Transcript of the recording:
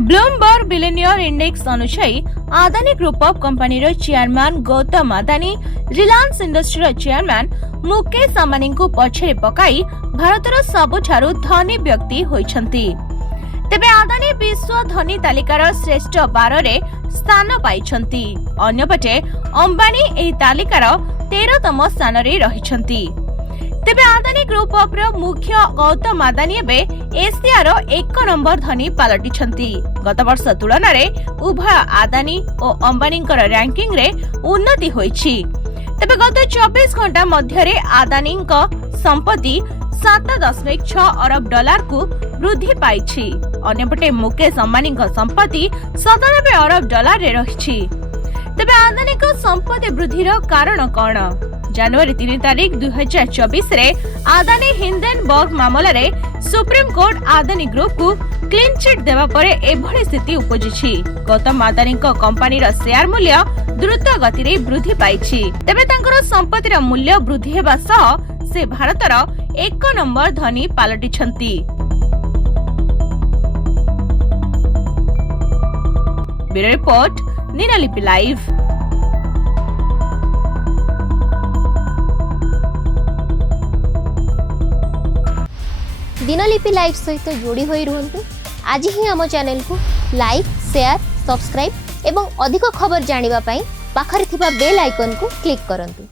Bloomberg billionaire index अनुसार Adani group of company chairman Gautam Adani Reliance industry chairman Mukesh Ambani को पछरे पकाई भारतर सबुठारु धनी व्यक्ति होइछंती। तेबे आदानी विश्व धनी तालिकार श्रेष्ठ 12 रे स्थान पाइछंती। अन्यपटे अंबानी एही तालिकार 13तम स्थान रे रहिछंती। तेबे आदानी ग्रुप ऑफ रो मुख्य गौतम अदानी एबे एशिया रो 1 नंबर धनी पालटिछंती। गत वर्ष तुलन रे उभय आदानी और अंबानी रैंकिंग रे उन्नति होईछि। तेबे गत 24 घंटा मध्य रे आदानी संपत्ति 7.6 अरब डॉलर को वृद्धि पाइछि। अन्यपटे मुकेश अंबानी संपत्ति 97 अरब डॉलर रे रहिछि। तेबे आदानी संपत्ति वृद्धिर कारण कौन? जनवरी 3 तारीख 2024 रे आदानी हिंडेनबर्ग मामला रे सुप्रीम कोर्ट आदानी ग्रुप को क्लीन चिट देवा परे एभଳି स्थिति उपजिछि। गौतम अदानी कंपनी रो शेयर मूल्य द्रुत गति रे वृद्धि पाइछि। तेबे तांकर संपत्तिर मूल्य वृद्धि हेबा सह से भारतर 1 नंबर धनी पालटिछंती। Bureau report Dinalipi live. Dinalipi live सहित जोड़ी होई रुहंतु। आज ही आम चैनल को लाइक, शेयर, सब्सक्राइब एवं अधिक खबर जानिबा पाई पाखरे थिबा बेल आइकन को क्लिक करंतु।